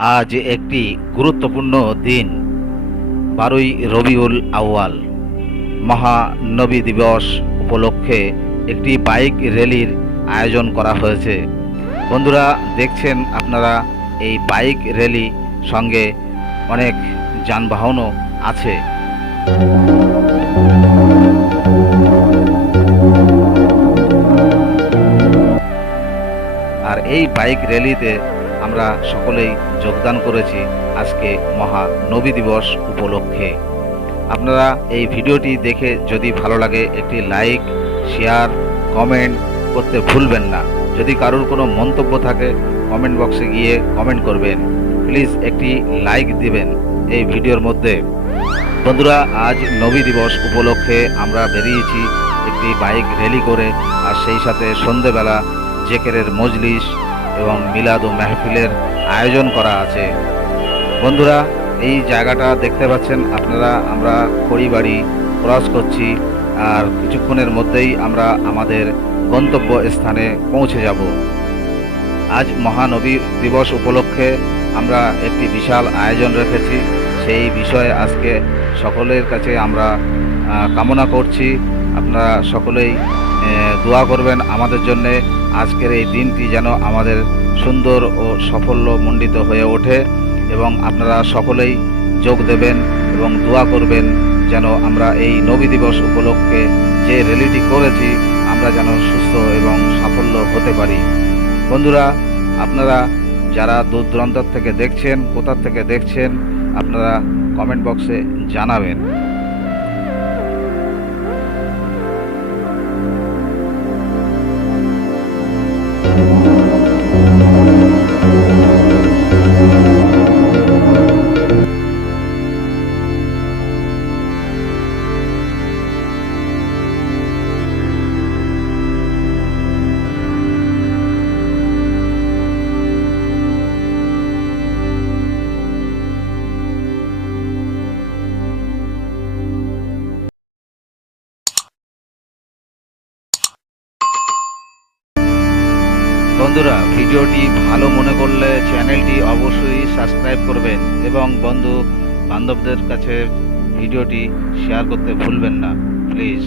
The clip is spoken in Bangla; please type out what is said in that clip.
আজ একটি গুরুত্বপূর্ণ দিন। বারোই রবিউল আউয়াল মহানবী দিবস উপলক্ষে একটি বাইক র্যালির আয়োজন করা হয়েছে। বন্ধুরা, দেখছেন আপনারা, এই বাইক র্যালি সঙ্গে অনেক যানবাহনও আছে। আর এই বাইক র্যালিতে আমরা সকলেই যোগদান করেছি আজকে মহা নবী দিবস উপলক্ষে। আপনারা এই ভিডিওটি দেখে যদি ভালো লাগে, একটি লাইক, শেয়ার, কমেন্ট করতে ভুলবেন না। যদি কারোর কোনো মন্তব্য থাকে, কমেন্ট বক্সে গিয়ে কমেন্ট করবেন। প্লিজ একটি লাইক দিবেন এই ভিডিওর মধ্যে। বন্ধুরা, আজ নবী দিবস উপলক্ষে আমরা বেরিয়েছি একটি বাইক র্যালি করে, আর সেই সাথে সন্ধেবেলা জেকেরের মজলিস এবং মিলাদ ও মেহফিলের আয়োজন করা আছে। বন্ধুরা, এই জায়গাটা দেখতে পাচ্ছেন আপনারা, আমরা খড়িবাড়ি ক্রস করছি আর কিছুক্ষণের মধ্যেই আমরা আমাদের গন্তব্য স্থানে পৌঁছে যাব। আজ মহানবী দিবস উপলক্ষে আমরা একটি বিশাল আয়োজন রেখেছি। সেই বিষয়ে আজকে সকলের কাছে আমরা কামনা করছি। আপনারা সকলেই দোয়া করবেন আমাদের জন্যে আজকের এই দিনটি যেন আমাদের সুন্দর ও সাফল্যমণ্ডিত হয়ে ওঠে এবং আপনারা সকলেই যোগ দেবেন এবং দোয়া করবেন যেন আমরা এই নবী দিবস উপলক্ষে যে র্যালিটি করেছি, আমরা যেন সুস্থ এবং সাফল্য হতে পারি। বন্ধুরা, আপনারা যারা দূর দূরান্তর থেকে দেখছেন, কোথা থেকে দেখছেন, আপনারা কমেন্ট বক্সে জানাবেন। বন্ধুরা, ভিডিওটি ভালো মনে করলে চ্যানেলটি অবশ্যই সাবস্ক্রাইব করবেন এবং বন্ধু বান্ধবদের কাছে ভিডিওটি শেয়ার করতে ভুলবেন না, প্লিজ।